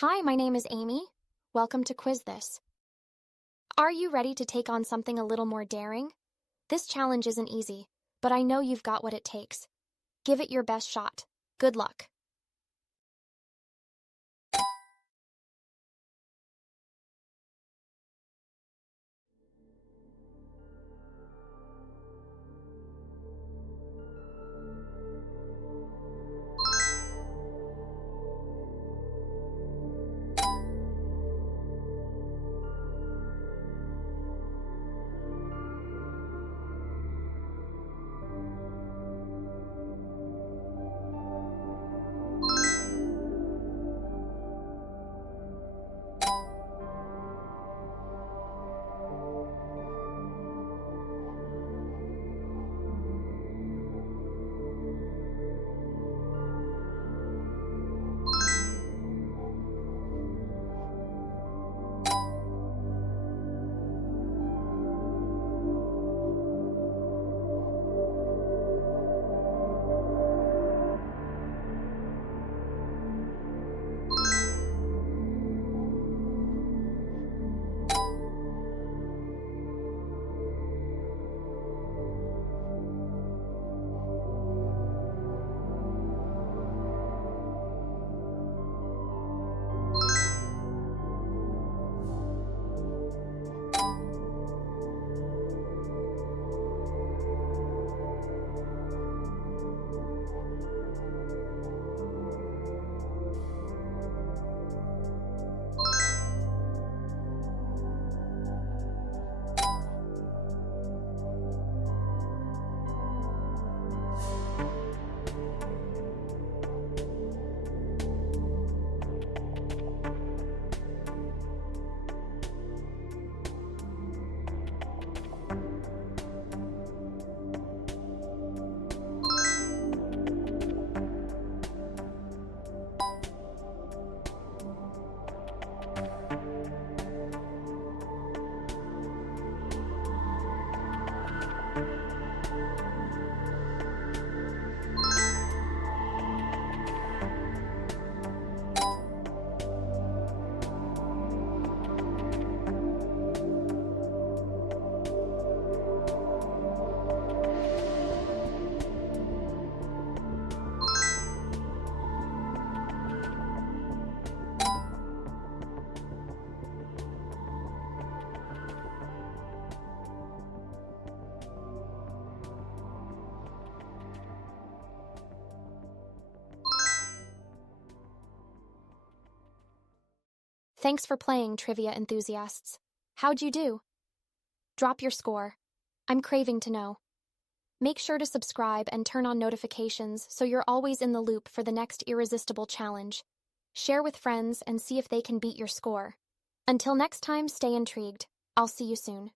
Hi, my name is Amy. Welcome to Quiz This. Are you ready to take on something a little more daring? This challenge isn't easy, but I know you've got what it takes. Give it your best shot. Good luck. Thanks for playing, trivia enthusiasts. How'd you do? Drop your score. I'm craving to know. Make sure to subscribe and turn on notifications so you're always in the loop for the next irresistible challenge. Share with friends and see if they can beat your score. Until next time, stay intrigued. I'll see you soon.